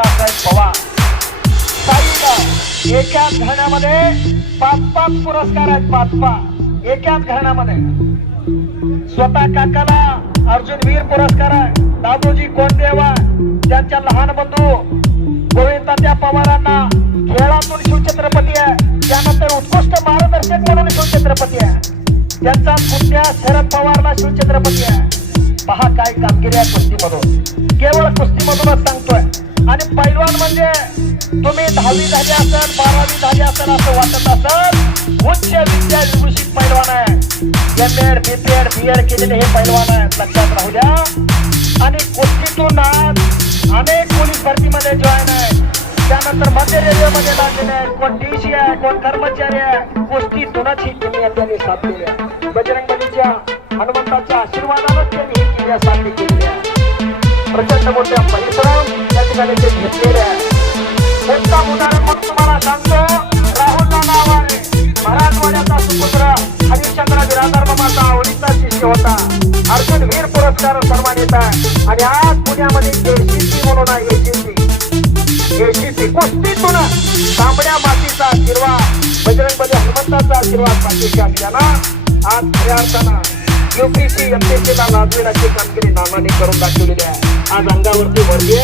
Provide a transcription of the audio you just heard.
काकासाहेब पवार साईला एकाच घराण्यामध्ये 5-5 पुरस्कार आहेत. 5-5 एकाच घराण्यामध्ये. स्वतः काकाला अर्जुन वीर पुरस्कार आहे. दादोजी कोंडदेवा त्यांच्या लहान बंधू गोविंदात्या पवारांना खेळातून शिवछत्रपती आहे. त्यानंतर उत्कृष्ट मार्गदर्शक म्हणून शिवछत्रपती आहे. त्यांचा पुतण्या शरद पवारला शिवछत्रपती आहे. पहा काय कामगिरी आहे कुस्तीमधून. केवळ कुस्तीमधूनच सांगतोय. आणि पैलवान म्हणजे तुम्ही 10वी झाली असेल 12वी झाली असेल असं वाटत असेल, उच्च विद्या विभूषित पैलवान आहे. एमएड बीपीएड बीएड केलेले हे पैलवान आहेत, लक्षात राहू द्या. आणि कुस्तीतून अनेक पोलीस भरतीमध्ये जॉईन आहे. त्यानंतर मध्य रेल्वेमध्ये लागलेले आहेत. कोण डीसी आहे, कोण कर्मचारी आहे. कुस्तीतूनच ही दुनिया त्यांनी साधलेली आहे. बजरंगबलीच्या हनुमंताच्या आशीर्वादानच त्यांनी ही दुनिया साधली केलेली आहे. प्रचंड मोठ्या परिश्रम त्या ठिकाणी ते घेतलेले आहे. उत्तम उदाहरण म्हणून तुम्हाला सांगतो, राहुल नाना आवारे मराठवाड्याचा सुपुत्र, हरिश्चंद्र बिरादर मामाचा आवडीचा शिष्य होता. अर्जुन वीर पुरस्कार सन्मानित आहे. आणि आज पुण्यामध्ये एसीसी म्हणून आहे. एसीसी कुस्तीतून तांबड्या मातीचा आशीर्वाद, बजरंगबली हनुमंताचा आशीर्वाद पाठीशी असल्यानं आज खऱ्या अर्थानं यूपीसी एमपीसीला लाजविण्याची कामगिरी नानांनी करून दाखवलेली आहे. आज अंगावरती वर्दी